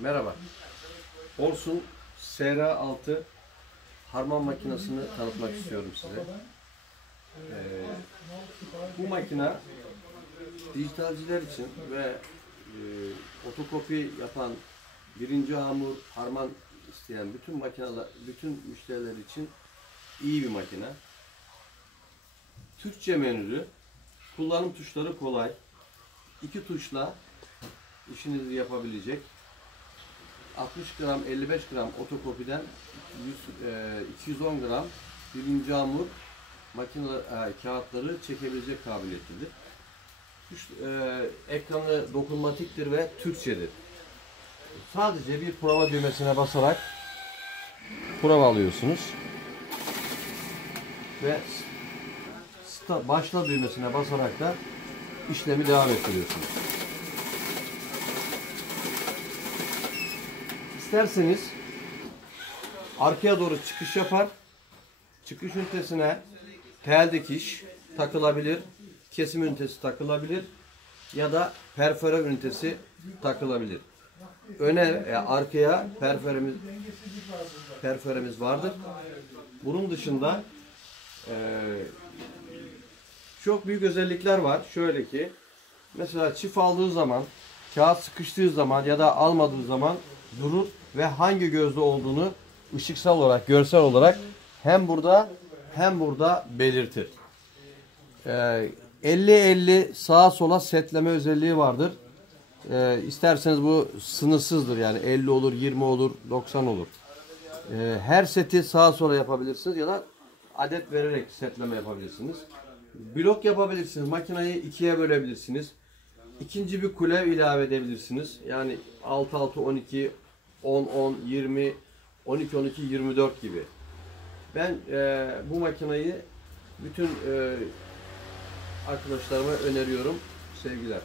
Merhaba. Orsun SR6 harman makinesini tanıtmak istiyorum size. Bu makine dijitalciler için ve otokopi yapan, birinci hamur, harman isteyen bütün makineler, bütün müşteriler için iyi bir makine. Türkçe menülü, kullanım tuşları kolay. 2 tuşla işinizi yapabilecek. 60 gram, 55 gram otokopiden 210 gram birinci hamur makine kağıtları çekebilecek kabiliyetlidir. Ekranı dokunmatiktir ve Türkçedir. Sadece bir prova düğmesine basarak prova alıyorsunuz ve başla düğmesine basarak da işlemi devam ettiriyorsunuz. İsterseniz arkaya doğru çıkış yapar, çıkış ünitesine tel dikiş takılabilir, kesim ünitesi takılabilir ya da perfore ünitesi takılabilir. Öne arkaya perforemiz vardır. Bunun dışında çok büyük özellikler var. Şöyle ki, mesela çift aldığı zaman, kağıt sıkıştığı zaman ya da almadığı zaman durur ve hangi gözde olduğunu ışıksal olarak, görsel olarak hem burada belirtir. 50-50 sağa sola setleme özelliği vardır. İsterseniz bu sınırsızdır, yani 50 olur, 20 olur, 90 olur. Her seti sağa sola yapabilirsiniz ya da adet vererek setleme yapabilirsiniz. Blok yapabilirsiniz, makineyi ikiye bölebilirsiniz. İkinci bir kule ilave edebilirsiniz. Yani 6-6-12, 10-10, 20, 12-12, 24 gibi. Ben bu makineyi bütün arkadaşlarıma öneriyorum. Sevgiler.